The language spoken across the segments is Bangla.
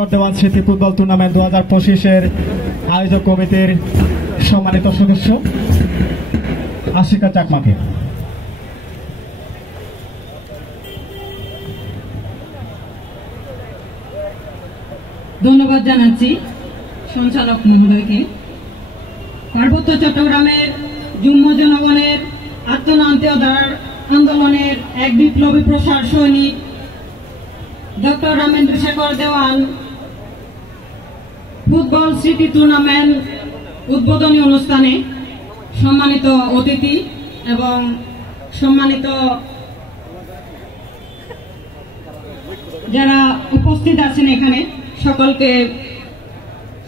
শেখর দেওয়ান স্মৃতি ফুটবল টুর্নামেন্ট 2025-এর আয়োজক কমিটির সম্মানিত সদস্য আশিকা চাকমাকে। ধন্যবাদ জানাচ্ছি সঞ্চালক মহোদয়কে। পার্বত্য চট্টগ্রামের যুগ্ম জনগণের আত্মনান্তীয়তার আন্দোলনের এক বিপ্লবী প্রসার সৈনিক ডক্টর রামেন্দ্র শেখর দেওয়ান ফুটবল স্মৃতি টুর্নামেন্ট উদ্বোধনী অনুষ্ঠানে সম্মানিত অতিথি এবং সম্মানিত যারা উপস্থিত আছেন এখানে সকলকে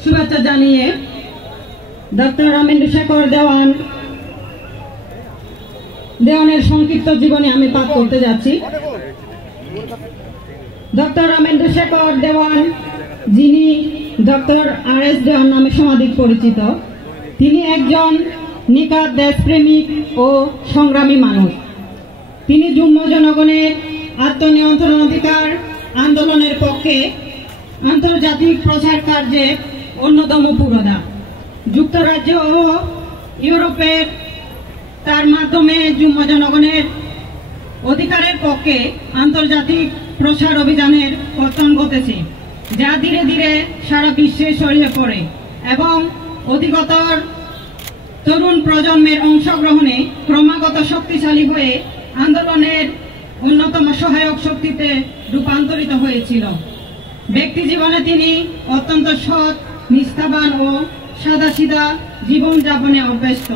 শুভেচ্ছা জানিয়ে ডক্টর রামেন্দ্র শেখর দেওয়ানের সংক্ষিপ্ত জীবনে আমি পাঠ করতে যাচ্ছি। ডক্টর রামেন্দ্র শেখর দেওয়ান, যিনি ডক্টর আর.এস. দেওয়ান নামে সমাধিক পরিচিত, তিনি একজন নিখাদ দেশপ্রেমিক ও সংগ্রামী মানুষ। তিনি যুগ্ম জনগণের আত্মনিয়ন্ত্রণ অধিকার আন্দোলনের পক্ষে আন্তর্জাতিক প্রচার কার্যে অন্যতম পুরোধা। যুক্তরাজ্য ও ইউরোপের তার মাধ্যমে যুগ্ম জনগণের অধিকারের পক্ষে আন্তর্জাতিক প্রসার অভিযানের পতন ঘটেছে, যা ধীরে ধীরে সারা বিশ্বে ছড়িয়ে পড়ে এবং অধিকতর তরুণ প্রজন্মের অংশগ্রহণে ক্রমাগত শক্তিশালী হয়ে আন্দোলনের অন্যতম সহায়ক শক্তিতে রূপান্তরিত হয়েছিল। ব্যক্তি জীবনে তিনি অত্যন্ত সৎ, নিষ্ঠাবান ও সাদাসিধা জীবনযাপনে অভ্যস্ত।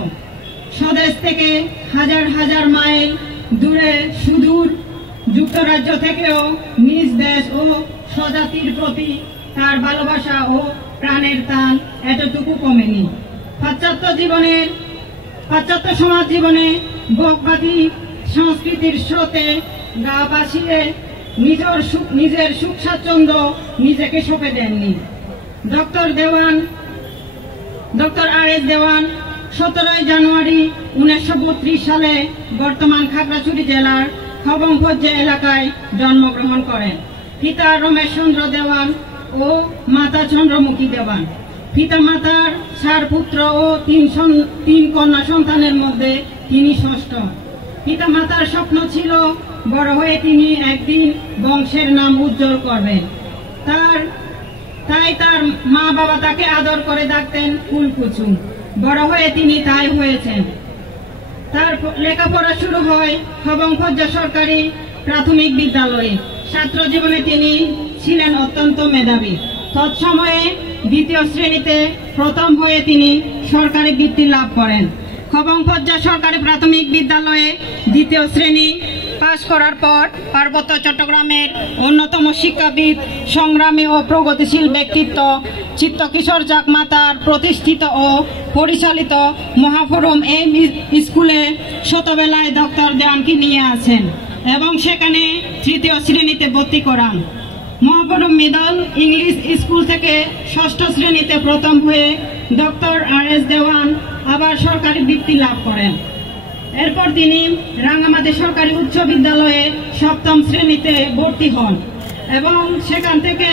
স্বদেশ থেকে হাজার হাজার মাইল দূরে সুদূর যুক্তরাজ্য থেকেও নিজ দেশ ও স্বজাতির প্রতি তার ভালোবাসা ও প্রাণের টান এতটুকু কমেনি। পাশ্চাত্য সমাজ জীবনে ভোগবাদী সংস্কৃতির স্রোতে গা ভাসিয়ে নিজের সুখ স্বাচ্ছন্দ্য নিজেকে সঁপে দেননি। ডক্টর আর.এস. দেওয়ান 17 জানুয়ারি 1932 সালে বর্তমান খাগড়াছড়ি জেলার খবংপজ্জা এলাকায় জন্মগ্রহণ করেন। পিতা রমেশ চন্দ্র দেওয়ান ও মাতা চন্দ্রমুখী দেওয়ান। পিতা মাতার 4 পুত্র ও 3 কন্যা সন্তানের মধ্যে তিনি ষষ্ঠ। পিতা মাতার স্বপ্ন ছিল বড় হয়ে তিনি একদিন বংশের নাম উজ্জ্বল করবেন। তাই তার মা বাবা তাকে আদর করে ডাকতেন ফুলকুচু। বড় হয়ে তিনি তাই হয়েছেন। তার লেখাপড়া শুরু হয় খবংপজ্জা সরকারি প্রাথমিক বিদ্যালয়ে। ছাত্র জীবনে তিনি ছিলেন অত্যন্ত মেধাবী। তৎসময়ে 2য় শ্রেণীতে প্রথম হয়ে তিনি সরকারি বৃত্তি লাভ করেন। খবংপজ্জা সরকারি প্রাথমিক বিদ্যালয়ে 2য় শ্রেণী পাশ করার পর পার্বত্য চট্টগ্রামের অন্যতম শিক্ষাবিদ, সংগ্রামী ও প্রগতিশীল ব্যক্তিত্ব চিত্তকিশোর চাকমা তার প্রতিষ্ঠিত ও পরিচালিত মহাফোরম এই স্কুলে ছোটবেলায় ডক্টর দেওয়ানকে নিয়ে আসেন এবং সেখানে 3য় শ্রেণীতে ভর্তি করান। মহাফোরম মিডল ইংলিশ স্কুল থেকে 6ষ্ঠ শ্রেণীতে প্রথম হয়ে ডক্টর আর.এস. দেওয়ান আবার সরকারি বৃত্তি লাভ করেন। এরপর তিনি রাঙ্গামাটি সরকারি উচ্চ বিদ্যালয়ে 7ম শ্রেণীতে ভর্তি হন এবং সেখান থেকে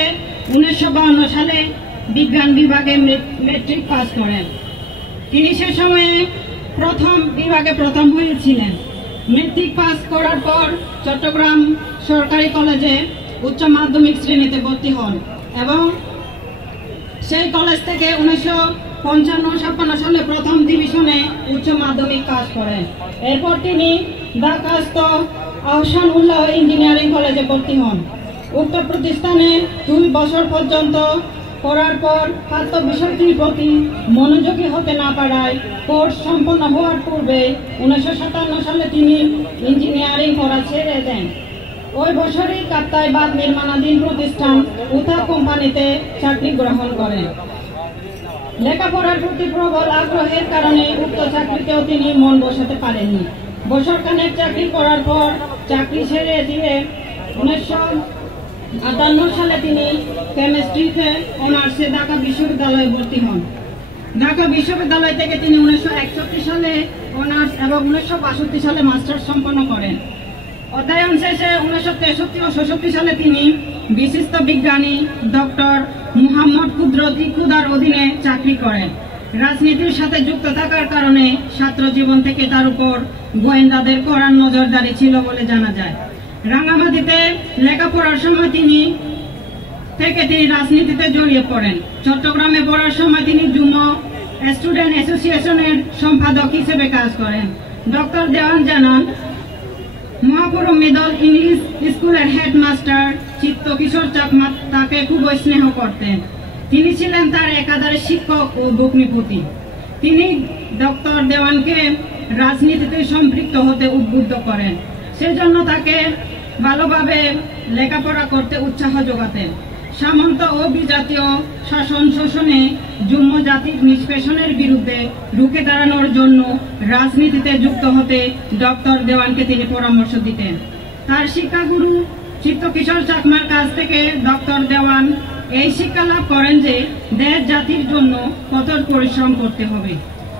1952 সালে বিজ্ঞান বিভাগে মেট্রিক পাস করেন। তিনি সে সময়ে বিভাগে প্রথম হয়েছিলেন। মেট্রিক পাস করার পর চট্টগ্রাম সরকারি কলেজে উচ্চ মাধ্যমিক শ্রেণীতে ভর্তি হন এবং সেই কলেজ থেকে 1955-56 সালে প্রথম ডিভিশনে উচ্চ মাধ্যমিক পাস করেন। এরপর তিনি ঢাকাস্থ আহসানুল্লাহ ইঞ্জিনিয়ারিং কলেজে ভর্তি হন। উক্ত প্রতিষ্ঠানে 2 বছর পর্যন্ত পড়ার পর পাঠ্য বিষয়টির প্রতি মনোযোগী হতে না পারায় কোর্স সম্পন্ন হওয়ার পূর্বে 1957 সালে তিনি ইঞ্জিনিয়ারিং পড়া ছেড়ে দেন। ওই বছরই কাপ্তাই বাঁধ নির্মাণাধীন প্রতিষ্ঠান উতা কোম্পানিতে চাকরি গ্রহণ করেন। লেখাপড়ার প্রতি প্রবল আগ্রহের কারণে উক্ত চাকরিতেও তিনি মন বসাতে পারেননি। বছরখানেক চাকরি করার পর চাকরি ছেড়ে দিয়ে 1958 সালে তিনি কেমিস্ট্রিতে অনার্সে ঢাকা বিশ্ববিদ্যালয়ে ভর্তি হন। ঢাকা বিশ্ববিদ্যালয় থেকে তিনি 1961 সালে অনার্স এবং 1962 সালে মাস্টার্স সম্পন্ন করেন। অধ্যয়ন শেষে 1963 ও 1966 সালে তিনি বিশিষ্ট বিজ্ঞানী ডক্টর ক্ষুদার অধীনে চাকরি করেন। রাজনীতির সাথে যুক্ত থাকার কারণে ছাত্র জীবন থেকে তার উপর গোয়েন্দাদের কড়া নজরদারি ছিল বলে জানা যায়। রাঙ্গামাটিতে লেখাপড়ার সময় তিনি রাজনীতিতে জড়িয়ে পড়েন। চট্টগ্রামে পড়ার সময় তিনি যুগ্ম স্টুডেন্ট অ্যাসোসিয়েশনের সম্পাদক হিসেবে কাজ করেন। ডক্টর দেওয়ান জানান, মহাপুরম মিডল ইংলিশ স্কুলের হেডমাস্টার চিত্ত কিশোর চাকমা তাকে খুব স্নেহ করতেন। তিনি ছিলেন তার একাধারে শিক্ষক ও ভগ্নিপতি। তিনি ডক্টর দেওয়ানকে রাজনীতিতে সম্পৃক্ত হতে উদ্বুদ্ধ করেন। সেজন্য তাকে ভালোভাবে লেখাপড়া করতে উৎসাহ যোগাতেন। সামন্ত ও বিজাতীয় শাসন শোষণে যুগ্ম জাতির নিষ্পেষণের বিরুদ্ধে রুখে দাঁড়ানোর জন্য রাজনীতিতে যুক্ত হতে ডক্টর দেওয়ানকে তিনি পরামর্শ দিতেন। তার শিক্ষাগুরু চিত্তকিশোর চাকমার কাছ থেকে ডক্টর দেওয়ান এই শিক্ষা লাভ করেন যে দেশ জাতির জন্য কঠোর পরিশ্রম করতে হবে।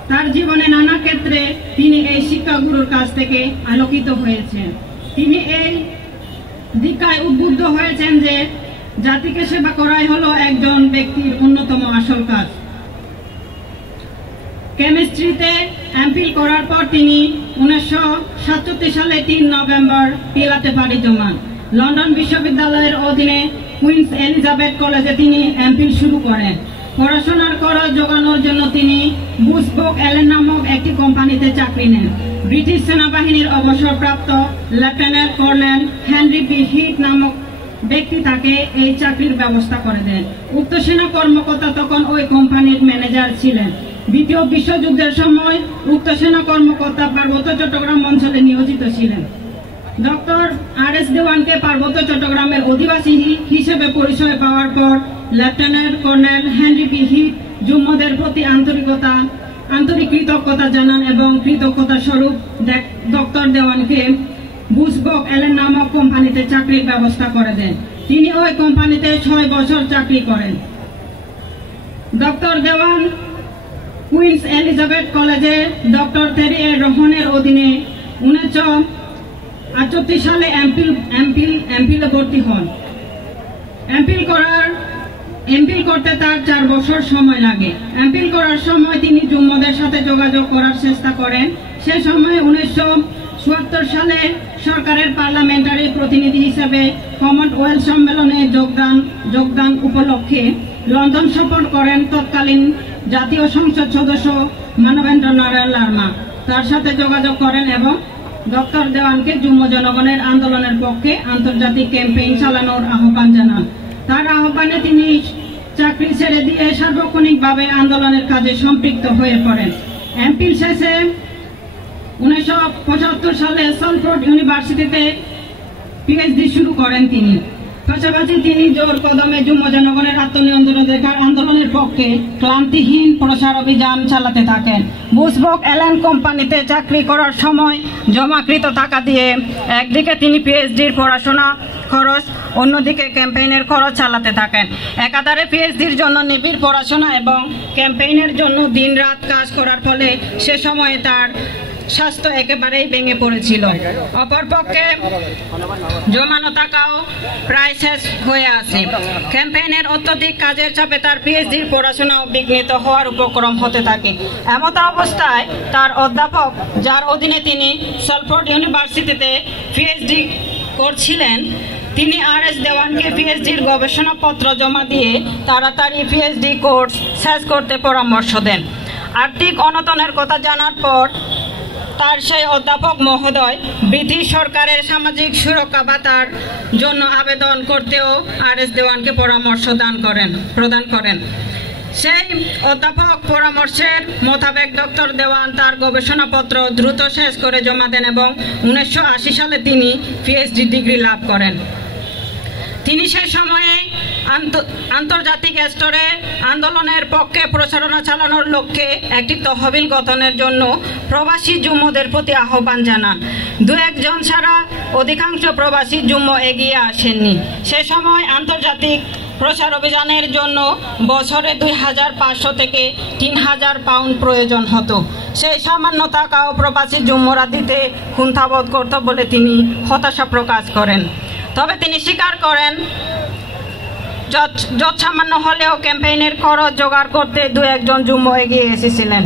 তার জীবনে নানা ক্ষেত্রে তিনি এই শিক্ষাগুরুর কাছ থেকে আলোকিত হয়েছেন। তিনি এই দীক্ষায় উদ্বুদ্ধ হয়েছেন যে জাতিকে সেবা করাই হলো একজন ব্যক্তির অন্যতম আসল কাজ। কেমিস্ট্রিতে এমফিল করার পর তিনি 1967 সালে 3 নভেম্বর পিলাতে পাড়ি জমান। লন্ডন বিশ্ববিদ্যালয়ের অধীনে কুইন্স এলিজাবেথ কলেজে তিনি এমফিল শুরু করেন। পড়াশোনার খরচ জোগানোর জন্য তিনি বুসবোক এলেন নামক একটি কোম্পানিতে চাকরি নেন। ব্রিটিশ সেনাবাহিনীর অবসরপ্রাপ্ত lieutenant colonel Henry B Hitt নামক ব্যক্তি তাকে এই চাকরির ব্যবস্থা করে দেন। উক্ত সেনা কর্মকর্তা তখন ওই কোম্পানির ম্যানেজার ছিলেন। দ্বিতীয় বিশ্বযুদ্ধের সময় উক্ত সেনা কর্মকর্তা পার্বত্য চট্টগ্রাম অঞ্চলে নিয়োজিত ছিলেন। ডক্টর আর.এস. দেওয়ানকে পার্বত্য চট্টগ্রামের অধিবাসী হিসেবে পরিচয় পাওয়ার পর lieutenant colonel Henry B Hitt যুগ্মদের প্রতি আন্তরিক কৃতজ্ঞতা জানান এবং কৃতজ্ঞতা স্বরূপ ডক্টর দেওয়ানকে বুসবোক এলেন নামক কোম্পানিতে চাকরির ব্যবস্থা করে দেন। তিনি ওই কোম্পানিতে 6 বছর চাকরি করেন। ডক্টর দেওয়ান কুইন্স এলিজাবেথ কলেজে ডক্টর থেরি এ রোহনের অধীনে 1968 সালে এমফিলে ভর্তি হন। এমফিল করতে তার 4 বছর সময় লাগে। এমফিল করার সময় তিনি যুগ্মদের সাথে যোগাযোগ করার চেষ্টা করেন। সে সময় 1974 সালে সরকারের পার্লামেন্টারি প্রতিনিধি হিসেবে কমনওয়েলথ সম্মেলনে যোগদান উপলক্ষে লন্ডন সফর করেন তৎকালীন জাতীয় সংসদ সদস্য মানবেন্দ্র নারায়ণ লারমা। তার সাথে যোগাযোগ করেন এবং ডক্টর দেওয়ানকে যুগ্ম জনগণের আন্দোলনের পক্ষে আন্তর্জাতিক ক্যাম্পেইন চালানোর আহ্বান জানান। তার আহ্বানে তিনি চাকরি ছেড়ে দিয়ে সার্বক্ষণিকভাবে আন্দোলনের কাজে সম্পৃক্ত হয়ে পড়েন। এমফিল শেষে 1975 সালে সালফোর্ড ইউনিভার্সিটিতে পিএইচডি শুরু করেন তিনি। পাশাপাশি তিনি জোর কদমে যুগ্ম জনগণের আত্মনিয়ন্ত্রণাধিকার আন্দোলনের পক্ষে ক্লান্তিহীন প্রচার অভিযান চালাতে থাকেন। বুসবোক এলেন কোম্পানিতে চাকরি করার সময় জমাকৃত টাকা দিয়ে একদিকে তিনি পিএইচডির পড়াশোনা খরচ, অন্যদিকে ক্যাম্পেইনের খরচ চালাতে থাকেন। একাধারে পিএইচডির জন্য নিবিড় পড়াশোনা এবং ক্যাম্পেইনের জন্য দিনরাত কাজ করার ফলে সে সময়ে তার স্বাস্থ্য একেবারেই ভেঙে পড়েছিল। অপরপক্ষে জমানো টাকাও প্রায় শেষ হয়ে আসে। ক্যাম্পেইনের অত্যধিক কাজের চাপে তার পিএইচডির পড়াশোনাও বিঘ্নিত হওয়ার উপক্রম হতে থাকে। এমত অবস্থায় তার অধ্যাপক, যার অধীনে তিনি সালফোর্ড ইউনিভার্সিটিতে পিএইচডি করছিলেন, তিনি আর.এস. দেওয়ানকে পিএইচডির গবেষণাপত্র জমা দিয়ে তাড়াতাড়ি পিএইচডি কোর্স শেষ করতে পরামর্শ দেন। আর্থিক অনটনের কথা জানার পর তার সেই অধ্যাপক মহোদয় ব্রিটিশ সরকারের সামাজিক সুরক্ষা ভাতার জন্য আবেদন করতেও আর.এস. দেওয়ানকে পরামর্শ প্রদান করেন। সেই অধ্যাপক পরামর্শের মোতাবেক ডক্টর দেওয়ান তার গবেষণাপত্র দ্রুত শেষ করে জমা দেন এবং 1980 সালে তিনি পিএইচডি ডিগ্রি লাভ করেন। তিনি সেই সময়ে আন্তর্জাতিক স্তরে আন্দোলনের পক্ষে প্রচারণা চালানোর লক্ষ্যে একটি তহবিল গঠনের জন্য প্রবাসী যুগ্মদের প্রতি আহ্বান জানান। 2-1 জন ছাড়া অধিকাংশ প্রবাসী যুগ্ম এগিয়ে আসেননি। সে সময় আন্তর্জাতিক প্রচার অভিযানের জন্য বছরে 2500 থেকে 3000 পাউন্ড প্রয়োজন হতো। সেই সামান্য টাকাও প্রবাসী যুগ্মরা দিতে কুণ্ঠাবোধ করত বলে তিনি হতাশা প্রকাশ করেন। তবে তিনি স্বীকার করেন, যৎসামান্য হলেও ক্যাম্পেইনের খরচ জোগাড় করতে দু একজন যুগ্ম এগিয়ে এসেছিলেন।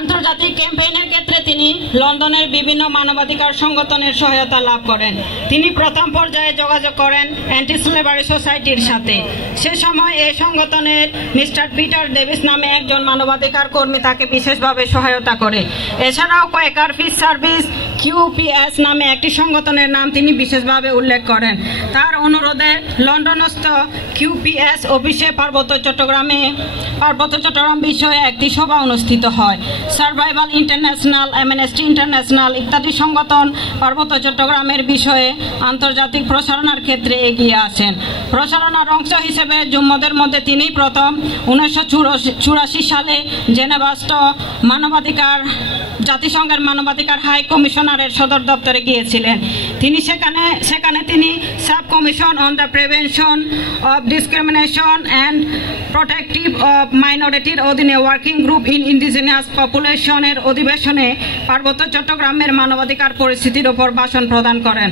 আন্তর্জাতিক ক্যাম্পেইনের ক্ষেত্রে তিনি লন্ডনের বিভিন্ন মানবাধিকার সংগঠনের সহায়তা লাভ করেন। তিনি প্রথম পর্যায়ে যোগাযোগ করেন অ্যান্টি স্লেভারি সোসাইটির সাথে। সে সময় এই সংগঠনের মিস্টার পিটার ডেভিস নামে একজন মানবাধিকার কর্মী তাকে বিশেষভাবে সহায়তা করে। এছাড়াও কোয়াকার পিস সার্ভিস QPS নামে একটি সংগঠনের নাম তিনি বিশেষভাবে উল্লেখ করেন। তার অনুরোধে লন্ডনস্থ QPS অফিসে পার্বত্য চট্টগ্রাম বিষয়ে একটি সভা অনুষ্ঠিত হয়। সার্ভাইভাল ইন্টারন্যাশনাল, অ্যামনেস্টি ইন্টারন্যাশনাল ইত্যাদি সংগঠন পার্বত্য চট্টগ্রামের বিষয়ে আন্তর্জাতিক প্রসারণার ক্ষেত্রে এগিয়ে আসেন। প্রসারণার অংশ হিসেবে যুগ্মদের মধ্যে তিনি প্রথম 1984 সালে জেনেভাস্থ জাতিসংঘের মানবাধিকার হাই কমিশনারের সদর দপ্তরে গিয়েছিলেন। তিনি সেখানে তিনি sub commission on the prevention of discrimination and protective of মাইনরিটির অধীনে ওয়ার্কিং গ্রুপ ইন ইন্ডিজিনাস পপুলেশনের অধিবেশনে পার্বত্য চট্টগ্রামের মানবাধিকার পরিস্থিতির ওপর ভাষণ প্রদান করেন।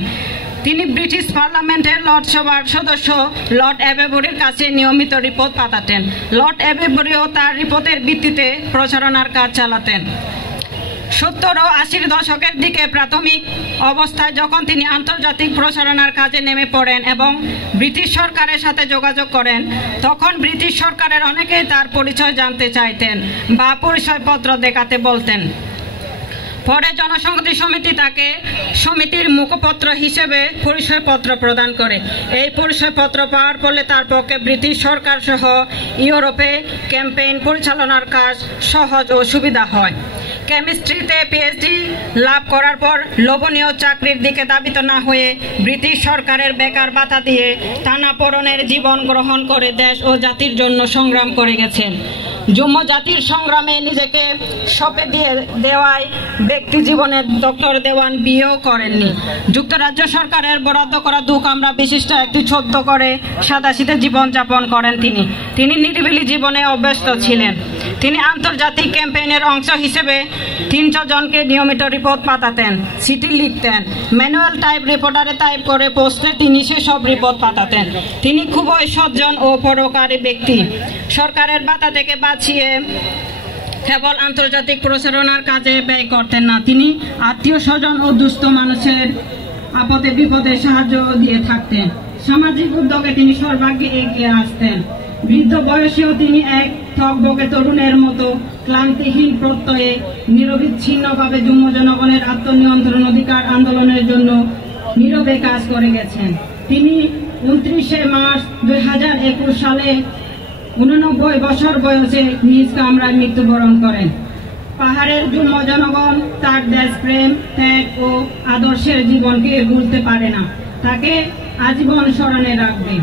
তিনি ব্রিটিশ পার্লামেন্টের লর্ড সভার সদস্য লর্ড অ্যাবেবরির কাছে নিয়মিত রিপোর্ট পাঠাতেন। লর্ড অ্যাবেবরিও তার রিপোর্টের ভিত্তিতে প্রচারণার কাজ চালাতেন। 70 ও 80 দশকের দিকে প্রাথমিক অবস্থায় যখন তিনি আন্তর্জাতিক প্রসারণার কাজে নেমে পড়েন এবং ব্রিটিশ সরকারের সাথে যোগাযোগ করেন, তখন ব্রিটিশ সরকারের অনেকেই তার পরিচয় জানতে চাইতেন বা পরিচয়পত্র দেখাতে বলতেন। পরে জনসংহতি সমিতি তাকে সমিতির মুখপত্র হিসেবে পরিচয়পত্র প্রদান করে। এই পরিচয়পত্র পাওয়ার ফলে তার পক্ষে ব্রিটিশ সরকার সহ ইউরোপে ক্যাম্পেইন পরিচালনার কাজ সহজ ও সুবিধা হয়। কেমিস্ট্রিতে PhD লাভ করার পর লোভনীয় চাকরির দিকে ধাবিত না হয়ে ব্রিটিশ সরকারের বেকার ভাতা দিয়ে টানাপোড়েনের জীবন গ্রহণ করে দেশ ও জাতির জন্য সংগ্রাম করে গেছেন। যুগ্ম জাতির সংগ্রামে নিজেকে সঁপে দেওয়ায় ব্যক্তি জীবনে ডক্টর দেওয়ান বিয়েও করেননি। যুক্তরাজ্য সরকারের বরাদ্দ করা 2 কামরা বিশিষ্ট একটি ছোট্ট করে সাদাসিধে জীবনযাপন করেন। তিনি নিরিবিলি জীবনে অভ্যস্ত ছিলেন। তিনি আন্তর্জাতিক ক্যাম্পেইনের অংশ হিসেবে 300 জনকে নিয়মিত রিপোর্ট পাঠাতেন, চিঠি লিখতেন, ম্যানুয়াল টাইপ রিপোর্টারে টাইপ করে পোস্টে তিনি সেসব রিপোর্ট পাঠাতেন। তিনি খুবই সজ্জন ও পরোপকারী ব্যক্তি। সরকারের ভাতা থেকে বাঁচিয়ে কেবল আন্তর্জাতিক প্রসারণার কাজে ব্যয় করতেন না, তিনি আত্মীয় স্বজন ও দুস্থ মানুষের আপদে বিপদে সাহায্য দিয়ে থাকতেন। সামাজিক উদ্যোগে তিনি সর্বাগ্রে এগিয়ে আসতেন। বৃদ্ধ বয়সেও তিনি এক থকবকে তরুণের মতো ক্লান্তিহীন প্রত্যয়ে নিরবিচ্ছিন্নভাবে যুগ্ম জনগণের আত্মনিয়ন্ত্রণ অধিকার আন্দোলনের জন্য নীরবে কাজ করে গেছেন। তিনি 29 মার্চ 2021 সালে 89 বছর বয়সে নিজ কামরায় মৃত্যুবরণ করেন। পাহাড়ের যুগ্ম জনগণ তার দেশপ্রেম, ত্যাগ ও আদর্শের জীবনকে ভুলতে পারে না, তাকে আজীবন স্মরণে রাখবে।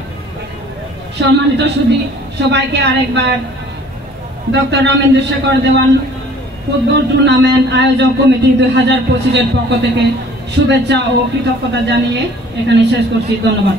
সম্মানিত সুধী, সবাইকে আরেকবার ডক্টর রামেন্দ্র শেখর দেওয়ান ফুটবল টুর্নামেন্ট আয়োজক কমিটি 2025-এর পক্ষ থেকে শুভেচ্ছা ও কৃতজ্ঞতা জানিয়ে এখানে শেষ করছি। ধন্যবাদ।